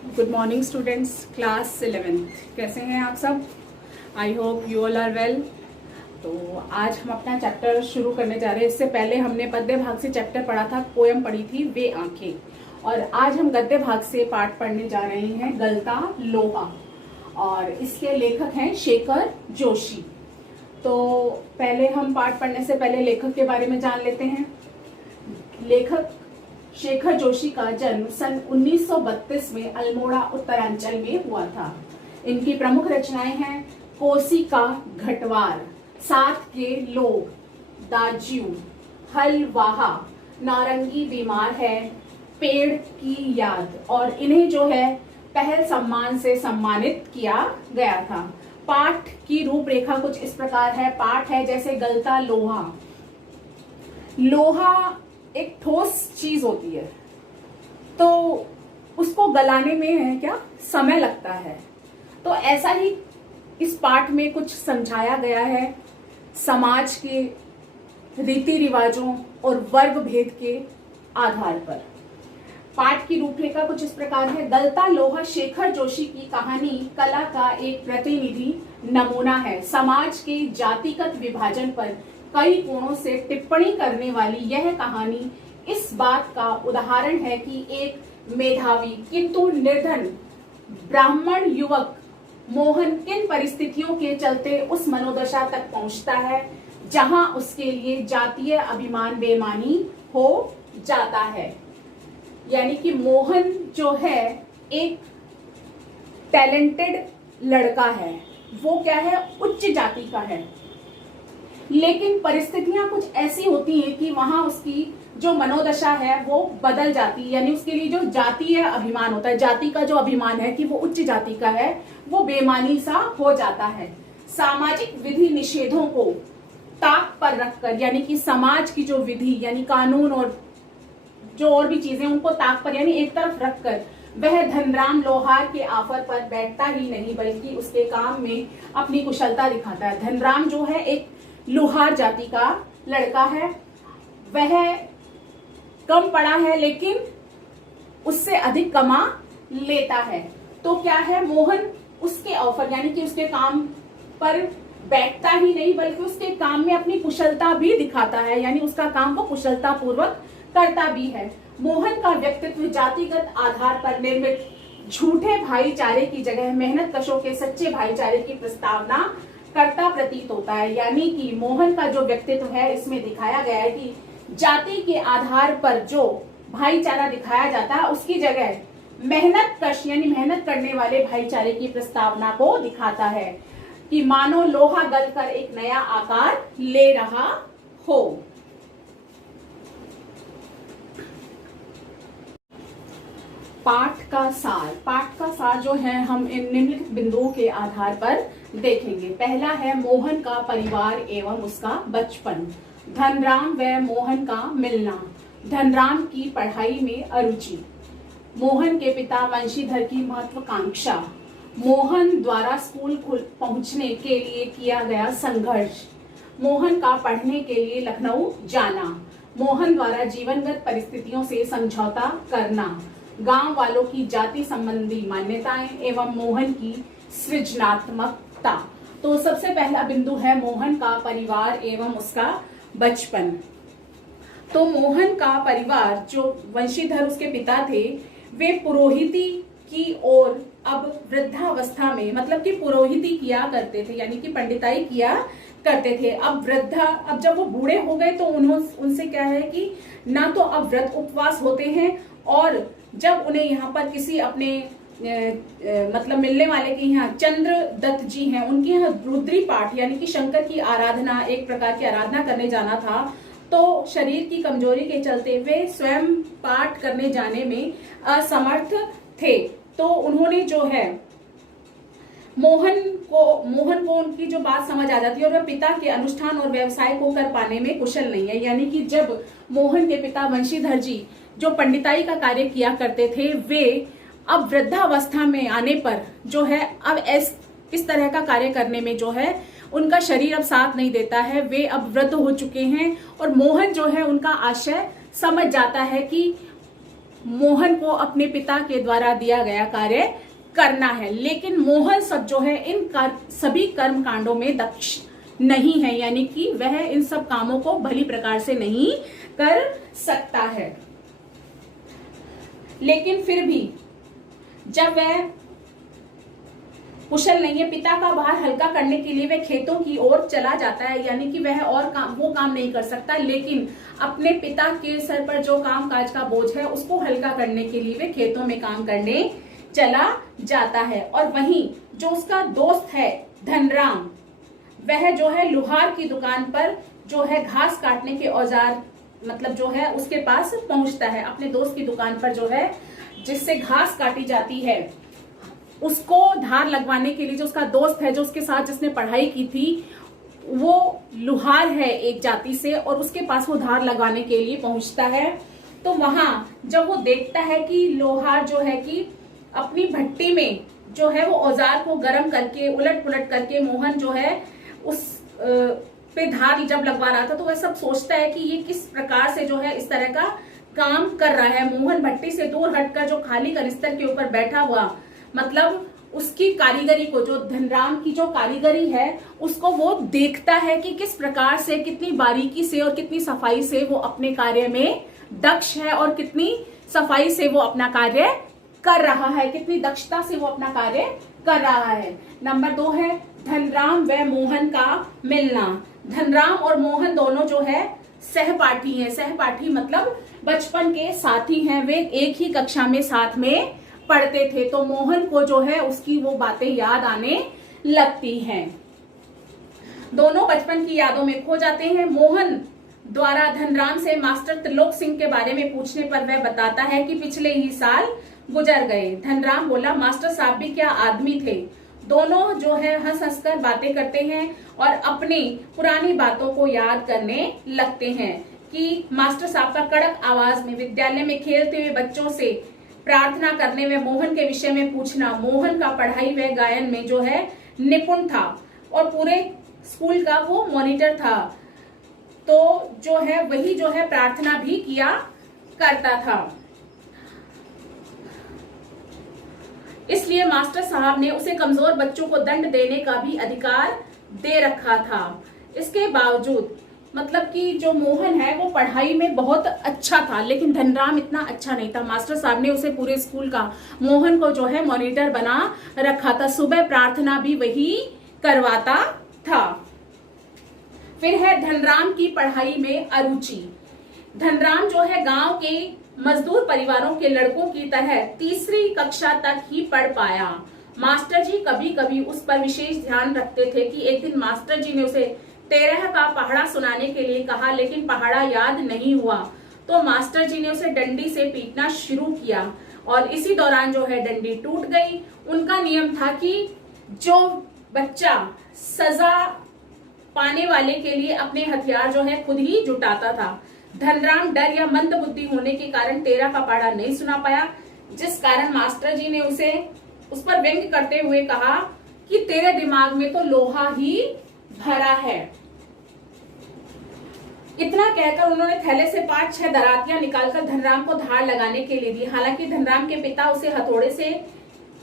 Good morning students, class 11th। कैसे हैं आप सब? I hope you all are well. तो आज हम अपना चैप्टर शुरू करने जा रहे हैं। इससे पहले हमने पद्य भाग से चैप्टर पढ़ा था, पोयम पढ़ी थी वे आंखें, और आज हम गद्य भाग से पाठ पढ़ने जा रहे हैं गलता लोहा, और इसके लेखक हैं शेखर जोशी। तो पहले हम पाठ पढ़ने से पहले लेखक के बारे में जान लेते हैं। लेखक शेखर जोशी का जन्म सन 1932 में अल्मोड़ा उत्तरांचल में हुआ था। इनकी प्रमुख रचनाएं हैं कोसी का घटवार, साथ के लोग, दाज्यू, हलवाहा, नारंगी बीमार है, पेड़ की याद, और इन्हें जो है पहल सम्मान से सम्मानित किया गया था। पाठ की रूपरेखा कुछ इस प्रकार है। पाठ है जैसे गलता लोहा। लोहा एक ठोस चीज होती है, तो उसको गलाने में है क्या समय लगता है। तो ऐसा ही इस पाठ में कुछ समझाया गया है समाज के रीति रिवाजों और वर्ग भेद के आधार पर। पाठ की रूपरेखा कुछ इस प्रकार है। गलता लोहा शेखर जोशी की कहानी कला का एक प्रतिनिधि नमूना है। समाज के जातिगत विभाजन पर कई कोणों से टिप्पणी करने वाली यह कहानी इस बात का उदाहरण है कि एक मेधावी किंतु निर्धन ब्राह्मण युवक मोहन किन परिस्थितियों के चलते उस मनोदशा तक पहुंचता है जहां उसके लिए जातीय अभिमान बेमानी हो जाता है। यानी कि मोहन जो है एक टैलेंटेड लड़का है, वो क्या है, उच्च जाति का है, लेकिन परिस्थितियां कुछ ऐसी होती हैं कि वहां उसकी जो मनोदशा है वो बदल जाती है। यानी उसके लिए जो जातीय अभिमान होता है, जाति का जो अभिमान है कि वो उच्च जाति का है, वो बेमानी सा हो जाता है। सामाजिक विधि निषेधों को ताक पर रखकर, यानी कि समाज की जो विधि यानी कानून और जो और भी चीजें उनको ताक पर यानी एक तरफ रखकर वह धनराम लोहार के आफर पर बैठता ही नहीं बल्कि उसके काम में अपनी कुशलता दिखाता है। धनराम जो है एक लोहार जाति का लड़का है, वह कम पढ़ा है लेकिन उससे अधिक कमा लेता है। तो क्या है, मोहन उसके ऑफर यानी कि उसके काम पर बैठता ही नहीं बल्कि उसके काम में अपनी कुशलता भी दिखाता है, यानी उसका काम वो कुशलता पूर्वक करता भी है। मोहन का व्यक्तित्व जातिगत आधार पर निर्मित झूठे भाईचारे की जगह मेहनत कशों के सच्चे भाईचारे की प्रस्तावना करता प्रतीत होता है। यानी कि मोहन का जो व्यक्तित्व है इसमें दिखाया गया है कि जाति के आधार पर जो भाईचारा दिखाया जाता है उसकी जगह मेहनत कश यानी मेहनत करने वाले भाईचारे की प्रस्तावना को दिखाता है कि मानो लोहा गलकर एक नया आकार ले रहा हो। पाठ का सार जो है हम इन निम्नलिखित बिंदुओं के आधार पर देखेंगे। पहला है मोहन का परिवार एवं उसका बचपन। धनराम व मोहन का मिलना। धनराम की पढ़ाई में अरुचि। मोहन के पिता वंशीधर की महत्वाकांक्षा। मोहन द्वारा स्कूल पहुंचने के लिए किया गया संघर्ष। मोहन का पढ़ने के लिए लखनऊ जाना। मोहन द्वारा जीवनगत परिस्थितियों से समझौता करना। गांव वालों की जाति संबंधी मान्यताएं एवं मोहन की सृजनात्मकता। तो सबसे पहला बिंदु है मोहन का परिवार एवं उसका बचपन। तो मोहन का परिवार, जो वंशीधर उसके पिता थे, वे पुरोहिती की ओर अब वृद्धावस्था में, मतलब कि पुरोहिती किया करते थे, यानी कि पंडिताई किया करते थे। अब जब वो बूढ़े हो गए तो उनसे क्या है कि ना तो अब व्रत उपवास होते हैं, और जब उन्हें यहाँ पर किसी अपने मतलब मिलने वाले के यहाँ चंद्र दत्त जी हैं, उनके यहाँ रुद्री पाठ यानी कि शंकर की आराधना, एक प्रकार की आराधना करने जाना था, तो शरीर की कमजोरी के चलते वे स्वयं पाठ करने जाने में असमर्थ थे। तो उन्होंने जो है मोहन को उनकी जो बात समझ आ जाती है, और वह पिता के अनुष्ठान और व्यवसाय को कर पाने में कुशल नहीं है। यानी कि जब मोहन के पिता वंशीधर जी जो पंडिताई का कार्य किया करते थे, वे अब वृद्धावस्था में आने पर जो है अब इस तरह का कार्य करने में जो है उनका शरीर अब साथ नहीं देता है। वे अब वृद्ध हो चुके हैं, और मोहन जो है उनका आशय समझ जाता है कि मोहन को अपने पिता के द्वारा दिया गया कार्य करना है, लेकिन मोहन सब जो है इन सभी कर्म कांडों में दक्ष नहीं है, यानी कि वह इन सब कामों को भली प्रकार से नहीं कर सकता है। लेकिन फिर भी जब वह कुशल नहीं है, पिता का भार हल्का करने के लिए वह खेतों की ओर चला जाता है, यानी कि वह और वो काम नहीं कर सकता, लेकिन अपने पिता के सर पर जो काम काज का बोझ है उसको हल्का करने के लिए वह खेतों में काम करने चला जाता है। और वहीं जो उसका दोस्त है धनराम, वह जो है लोहार की दुकान पर जो है घास काटने के औजार मतलब जो है उसके पास पहुंचता है, अपने दोस्त की दुकान पर जो है जिससे घास काटी जाती है उसको धार लगवाने के लिए। जो उसका दोस्त है, जो उसके साथ जिसने पढ़ाई की थी, वो लोहार है एक जाति से, और उसके पास वो धार लगवाने के लिए पहुंचता है। तो वहां जब वो देखता है कि लोहार जो है कि अपनी भट्टी में जो है वो औजार को गर्म करके उलट पुलट करके मोहन जो है उस पे धार जब लगवा रहा था, तो वह सब सोचता है कि ये किस प्रकार से जो है इस तरह का काम कर रहा है। मोहन भट्टी से दूर हटकर जो खाली कनिस्तर के ऊपर बैठा हुआ, मतलब उसकी कारीगरी को, जो धनराम की जो कारीगरी है उसको वो देखता है कि किस प्रकार से, कितनी बारीकी से और कितनी सफाई से वो अपने कार्य में दक्ष है और कितनी सफाई से वो अपना कार्य कर रहा है, कितनी दक्षता से वो अपना कार्य कर रहा है। नंबर 2 है धनराम व मोहन का मिलना। धनराम और मोहन दोनों जो है सहपाठी हैं। सहपाठी मतलब बचपन के साथी हैं, वे एक ही कक्षा में साथ में पढ़ते थे। तो मोहन को जो है उसकी वो बातें याद आने लगती हैं, दोनों बचपन की यादों में खो जाते हैं। मोहन द्वारा धनराम से मास्टर त्रिलोक सिंह के बारे में पूछने पर वह बताता है कि पिछले ही साल गुजर गए। धनराम बोला, मास्टर साहब भी क्या आदमी थे। दोनों जो है हंस हंसकर बातें करते हैं और अपनी पुरानी बातों को याद करने लगते हैं कि मास्टर साहब का कड़क आवाज में विद्यालय में खेलते हुए बच्चों से प्रार्थना करने में, मोहन के विषय में पूछना। मोहन का पढ़ाई व गायन में जो है निपुण था और पूरे स्कूल का वो मॉनिटर था, तो जो है वही जो है प्रार्थना भी किया करता था। इसलिए मास्टर साहब ने उसे कमजोर बच्चों को दंड देने का भी अधिकार दे रखा था। इसके बावजूद मतलब कि जो मोहन है वो पढ़ाई में बहुत अच्छा था, लेकिन धनराम इतना अच्छा नहीं था। मास्टर साहब ने उसे पूरे स्कूल का, मोहन को जो है मॉनिटर बना रखा था। सुबह प्रार्थना भी वही करवाता था। फिर है धनराम की पढ़ाई में अरुचि। धनराम जो है गांव के मजदूर परिवारों के लड़कों की तरह तीसरी कक्षा तक ही पढ़ पाया। मास्टर जी कभी कभी उस पर विशेष ध्यान रखते थे कि एक दिन मास्टर जी ने उसे 13 का पहाड़ा सुनाने के लिए कहा, लेकिन पहाड़ा याद नहीं हुआ, तो मास्टर जी ने उसे डंडी से पीटना शुरू किया और इसी दौरान जो है डंडी टूट गई। उनका नियम था कि जो बच्चा सजा पाने वाले के लिए अपने हथियार जो है खुद ही जुटाता था। धनराम डर या मंद बुद्धि होने के कारण 13 का पहाड़ा नहीं सुना पाया, जिस कारण मास्टर जी ने उसे उस पर व्यंग्य करते हुए कहा कि तेरे दिमाग में तो लोहा ही भरा है। इतना कहकर उन्होंने थैले से 5-6 दरातियां निकालकर धनराम को धार लगाने के लिए दी। हालांकि धनराम के पिता उसे हथौड़े से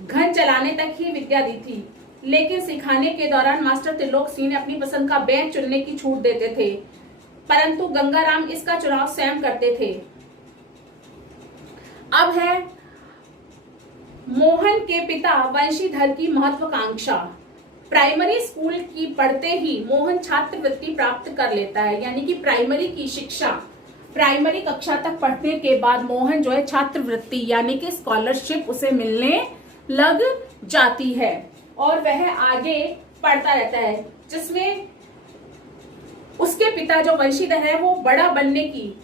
घन चलाने तक ही विद्या दी थी, लेकिन सिखाने के दौरान मास्टर त्रिलोक सिंह ने अपनी पसंद का बैच चुनने की छूट देते थे, परंतु गंगाराम इसका चुनाव स्वयं करते थे। अब है मोहन के पिता वंशीधर की महत्वाकांक्षा। प्राइमरी स्कूल की पढ़ते ही मोहन छात्रवृत्ति प्राप्त कर लेता है, यानी कि प्राइमरी की शिक्षा, प्राइमरी कक्षा तक पढ़ने के बाद मोहन जो है छात्रवृत्ति यानी कि स्कॉलरशिप उसे मिलने लग जाती है और वह आगे पढ़ता रहता है, जिसमें उसके पिता जो वंशीधर है वो बड़ा बनने की,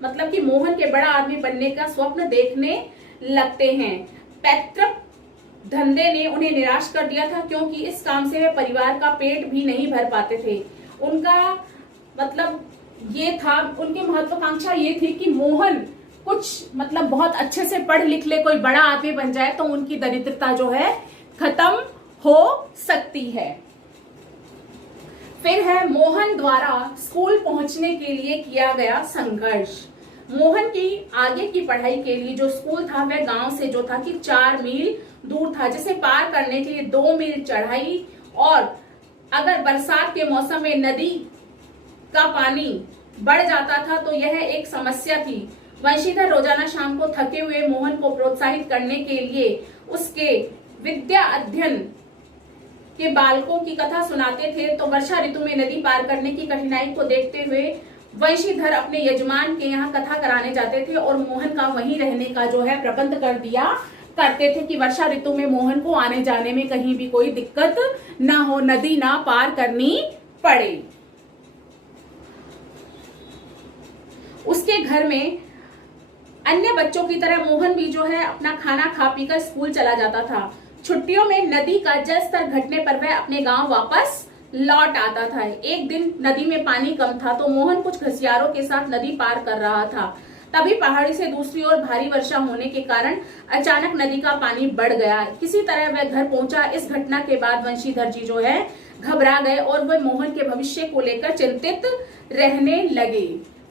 मतलब कि मोहन के बड़ा आदमी बनने का स्वप्न देखने लगते हैं। पैतृक धंधे ने उन्हें निराश कर दिया था, क्योंकि इस काम से वे परिवार का पेट भी नहीं भर पाते थे। उनका मतलब ये था, उनकी महत्वाकांक्षा ये थी कि मोहन कुछ मतलब बहुत अच्छे से पढ़ लिख ले, कोई बड़ा आदमी बन जाए तो उनकी दरिद्रता जो है खत्म हो सकती है। फिर है मोहन द्वारा स्कूल पहुंचने के लिए किया गया संघर्ष। मोहन की आगे की पढ़ाई के लिए जो स्कूल था वह गांव से जो था कि 4 मील दूर था, जिसे पार करने के लिए 2 मील चढ़ाई, और अगर बरसात के मौसम में नदी का पानी बढ़ जाता था तो यह एक समस्या थी। वंशीधर रोजाना शाम को थके हुए मोहन को प्रोत्साहित करने के लिए उसके विद्या अध्ययन के बालकों की कथा सुनाते थे। तो वर्षा ऋतु में नदी पार करने की कठिनाई को देखते हुए वंशीधर अपने यजमान के यहाँ कथा कराने जाते थे और मोहन का वहीं रहने का जो है प्रबंध कर दिया करते थे कि वर्षा ऋतु में मोहन को आने जाने में कहीं भी कोई दिक्कत ना हो, नदी ना पार करनी पड़े। उसके घर में अन्य बच्चों की तरह मोहन भी जो है अपना खाना खा पीकर स्कूल चला जाता था। छुट्टियों में नदी का जल स्तर घटने पर वह अपने गांव वापस लौट आता था। एक दिन नदी में पानी कम था तो मोहन कुछ घसियारों के साथ नदी पार कर रहा था। तभी पहाड़ी से दूसरी ओर भारी वर्षा होने के कारण अचानक नदी का पानी बढ़ गया। किसी तरह वह घर पहुंचा। इस घटना के बाद वंशीधर जी जो है घबरा गए और वह मोहन के भविष्य को लेकर चिंतित रहने लगे।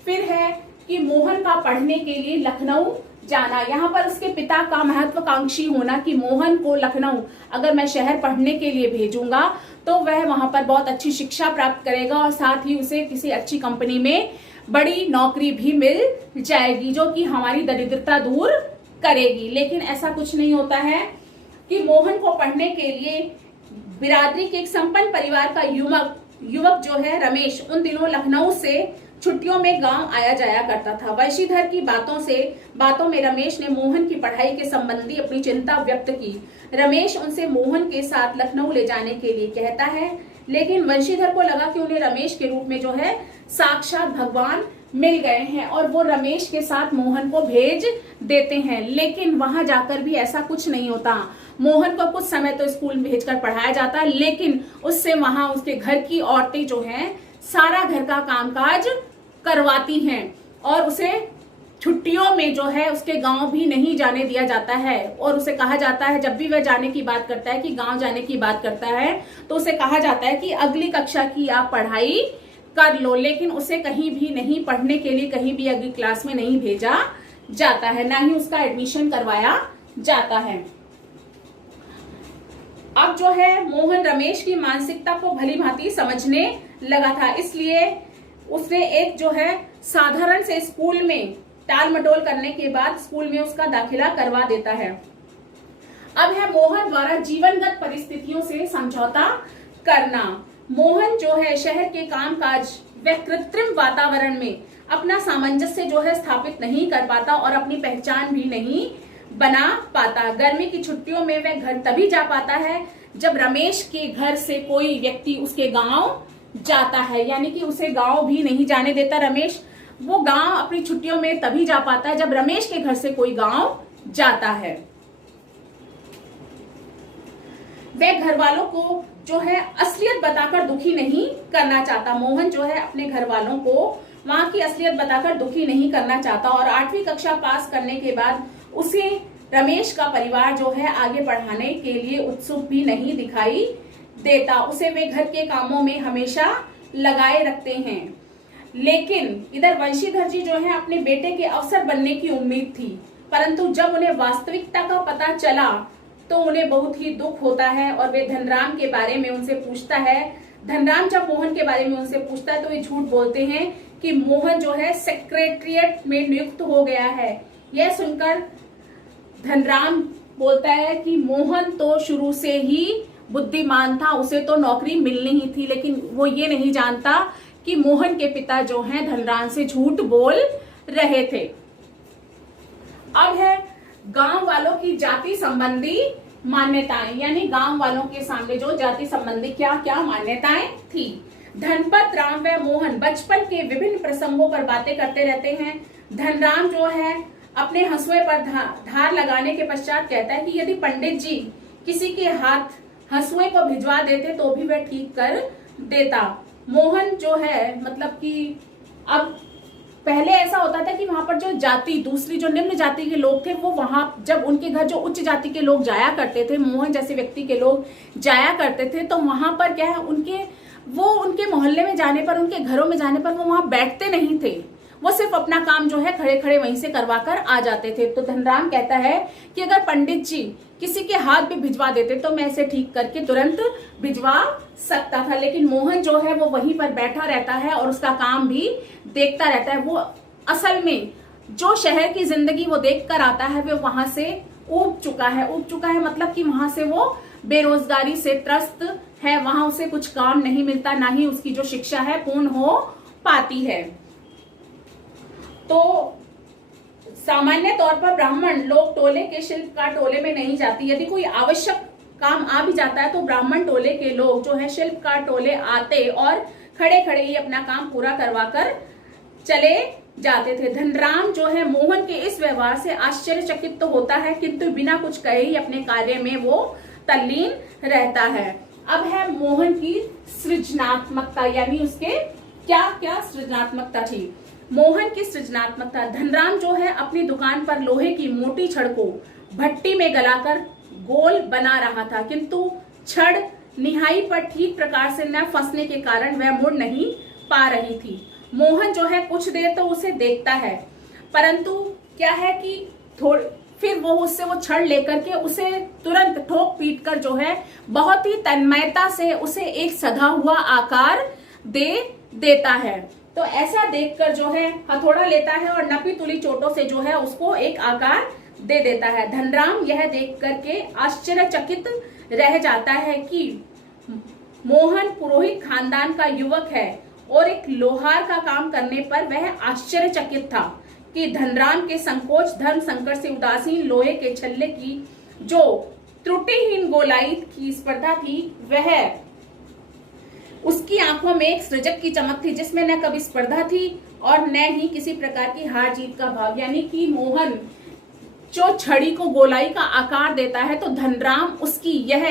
फिर है कि मोहन का पढ़ने के लिए लखनऊ जाना। यहाँ पर उसके पिता का महत्वाकांक्षी होना कि मोहन को लखनऊ अगर मैं शहर पढ़ने के लिए भेजूंगा तो वह वहां पर बहुत अच्छी शिक्षा प्राप्त करेगा और साथ ही उसे किसी अच्छी कंपनी में बड़ी नौकरी भी मिल जाएगी जो कि हमारी दरिद्रता दूर करेगी। लेकिन ऐसा कुछ नहीं होता है कि मोहन को पढ़ने के लिए बिरादरी के एक संपन्न परिवार का युवक जो है रमेश उन दिनों लखनऊ से छुट्टियों में गांव आया जाया करता था। वंशीधर की बातों में रमेश ने मोहन की पढ़ाई के संबंधी अपनी चिंता व्यक्त की। रमेश उनसे मोहन के साथ लखनऊ ले जाने के लिए कहता है, लेकिन वंशीधर को लगा कि उन्हें रमेश के रूप में जो है साक्षात भगवान मिल गए हैं और वो रमेश के साथ मोहन को भेज देते हैं। लेकिन वहां जाकर भी ऐसा कुछ नहीं होता। मोहन को कुछ समय तो स्कूल में भेजकर पढ़ाया जाता है, लेकिन उससे वहां उसके घर की औरतें जो हैं सारा घर का कामकाज करवाती हैं और उसे छुट्टियों में जो है उसके गांव भी नहीं जाने दिया जाता है। और उसे कहा जाता है, जब भी वह जाने की बात करता है कि गांव जाने की बात करता है तो उसे कहा जाता है कि अगली कक्षा की आप पढ़ाई कर लो, लेकिन उसे कहीं भी नहीं पढ़ने के लिए कहीं भी अगली क्लास में नहीं भेजा जाता है, ना ही उसका एडमिशन करवाया जाता है। अब जो है मोहन रमेश की मानसिकता को भली भांति समझने लगा था, इसलिए उसने एक जो है साधारण से स्कूल में टाल मटोल करने के बाद स्कूल में उसका दाखिला करवा देता है। अब है मोहन द्वारा जीवनगत परिस्थितियों से समझौता करना। मोहन जो है शहर के कामकाज व कृत्रिम वातावरण में अपना सामंजस्य जो है स्थापित नहीं कर पाता और अपनी पहचान भी नहीं बना पाता। गर्मी की छुट्टियों में वह घर तभी जा पाता है जब रमेश के घर से कोई व्यक्ति उसके गांव जाता है, यानी कि उसे गांव भी नहीं जाने देता रमेश। वो गांव अपनी छुट्टियों में तभी जा पाता है जब रमेश के घर से कोई गांव जाता है। वह घर वालों को जो है असलियत बताकर दुखी नहीं करना चाहता। मोहन जो है अपने घर वालों को वहां की असलियत बताकर दुखी नहीं करना चाहता और 8वीं कक्षा पास करने के बाद उसे रमेश का परिवार जो है आगे बढ़ाने के लिए उत्सुक भी नहीं दिखाई देता। उसे वे घर के कामों में हमेशा लगाए रखते हैं। लेकिन इधर वंशीधर जी जो है अपने बेटे के अफसर बनने की उम्मीद थी, परंतु जब उन्हें वास्तविकता का पता चला तो उन्हें बहुत ही दुख होता है और वे धनराम के बारे में उनसे पूछता है। धनराम जब मोहन के बारे में उनसे पूछता है तो वे झूठ बोलते हैं कि मोहन जो है सेक्रेटरिएट में नियुक्त हो गया है। यह सुनकर धनराम बोलता है कि मोहन तो शुरू से ही बुद्धिमान था, उसे तो नौकरी मिलनी ही थी, लेकिन वो ये नहीं जानता कि मोहन के पिता जो हैं धनराम से झूठ बोल रहे थे। अब है गांव वालों की जाति संबंधी मान्यताएं, यानी गांव वालों के सामने जो जाति संबंधी क्या क्या मान्यताएं थी। धनपत राम व मोहन बचपन के विभिन्न प्रसंगों पर बातें करते रहते हैं। धनराम जो है अपने हंसुए पर धार लगाने के पश्चात कहता है कि यदि पंडित जी किसी के हाथ हंसुए को भिजवा देते तो भी वह ठीक कर देता। मोहन जो है मतलब कि अब पहले ऐसा होता था कि वहां पर जो जाति दूसरी जो निम्न जाति के लोग थे वो वहां जब उनके घर जो उच्च जाति के लोग जाया करते थे, मोहन जैसे व्यक्ति के लोग जाया करते थे, तो वहां पर क्या है उनके मोहल्ले में जाने पर, उनके घरों में जाने पर वो वहां बैठते नहीं थे। वो सिर्फ अपना काम जो है खड़े खड़े वहीं से करवा कर आ जाते थे। तो धनराम कहता है कि अगर पंडित जी किसी के हाथ पे भिजवा देते तो मैं इसे ठीक करके तुरंत भिजवा सकता था, लेकिन मोहन जो है वो वहीं पर बैठा रहता है और उसका काम भी देखता रहता है। वो असल में जो शहर की जिंदगी वो देख कर आता है वो वहां से ऊब चुका है मतलब कि वहां से वो बेरोजगारी से त्रस्त है, वहां उसे कुछ काम नहीं मिलता, ना ही उसकी जो शिक्षा है पूर्ण हो पाती है। तो सामान्य तौर पर ब्राह्मण लोग टोले के शिल्पकार टोले में नहीं जाती। यदि कोई आवश्यक काम आ भी जाता है तो ब्राह्मण टोले के लोग जो है शिल्पकार टोले आते और खड़े खड़े ही अपना काम पूरा करवा कर चले जाते थे। धनराम जो है मोहन के इस व्यवहार से आश्चर्यचकित तो होता है, किंतु बिना कुछ कहे ही अपने कार्य में वो तल्लीन रहता है। अब है मोहन की सृजनात्मकता, यानी उसके क्या क्या सृजनात्मकता थी। मोहन की सृजनात्मकता, धनराम जो है अपनी दुकान पर लोहे की मोटी छड़ को भट्टी में गलाकर गोल बना रहा था, किंतु छड़ निहाई पर ठीक प्रकार से न फंसने के कारण वह मुड़ नहीं पा रही थी। मोहन जो है कुछ देर तो उसे देखता है, परंतु क्या है कि फिर वो उससे वो छड़ लेकर के उसे तुरंत ठोक पीट कर जो है बहुत ही तन्मयता से उसे एक सधा हुआ आकार दे देता है। तो ऐसा देखकर जो है हथौड़ा लेता है और नपी तुली चोटों से जो है उसको एक आकार दे देता है। धनराम यह देख करके आश्चर्यचकित रह जाता है कि मोहन पुरोहित खानदान का युवक है और एक लोहार का काम करने पर वह आश्चर्यचकित था कि धनराम के संकोच धर्म संकट से उदासीन लोहे के छल्ले की जो त्रुटिहीन गोलाई की स्पर्धा थी वह उसकी आंखों में एक सृजक की चमक थी, जिसमें न कभी स्पर्धा थी और न ही किसी प्रकार की हार जीत का भाव। यानी कि मोहन जो छड़ी को गोलाई का आकार देता है तो धनराम उसकी यह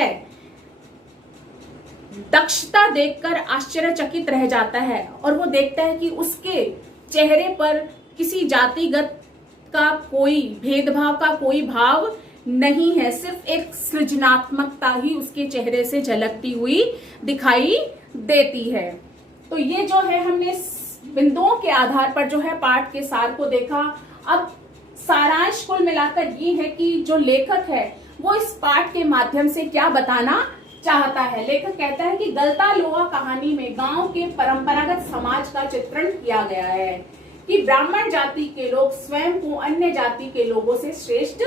दक्षता देखकर आश्चर्यचकित रह जाता है और वो देखता है कि उसके चेहरे पर किसी जातिगत का कोई भेदभाव का कोई भाव नहीं है, सिर्फ एक सृजनात्मकता ही उसके चेहरे से झलकती हुई दिखाई देती है। तो ये जो है हमने बिंदुओं के आधार पर जो है पाठ के सार को देखा। अब सारांश कुल मिलाकर ये है कि जो लेखक है वो इस पाठ के माध्यम से क्या बताना चाहता है। लेखक कहता है कि गलता लोहा कहानी में गांव के परंपरागत समाज का चित्रण किया गया है कि ब्राह्मण जाति के लोग स्वयं को अन्य जाति के लोगों से श्रेष्ठ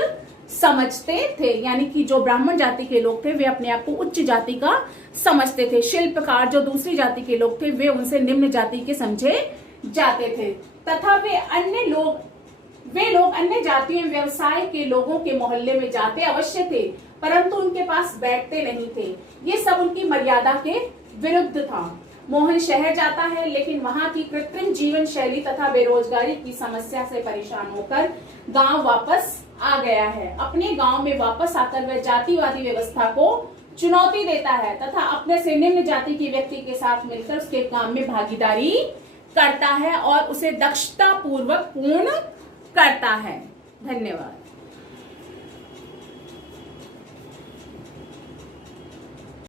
समझते थे, यानी कि जो ब्राह्मण जाति के लोग थे वे अपने आप को उच्च जाति का समझते थे। शिल्पकार जो दूसरी जाति के लोग थे वे उनसे निम्न जाति के समझे जाते थे तथा वे लोग अन्य जातीय व्यवसाय के लोगों के मोहल्ले में जाते अवश्य थे, परंतु उनके पास बैठते नहीं थे। ये सब उनकी मर्यादा के विरुद्ध था। मोहन शहर जाता है, लेकिन वहां की कृत्रिम जीवन शैली तथा बेरोजगारी की समस्या से परेशान होकर गांव वापस आ गया है। अपने गांव में वापस आकर वह जातिवादी व्यवस्था को चुनौती देता है तथा अपने से निम्न जाति के व्यक्ति के साथ मिलकर उसके काम में भागीदारी करता है और उसे दक्षता पूर्वक पूर्ण करता है। धन्यवाद।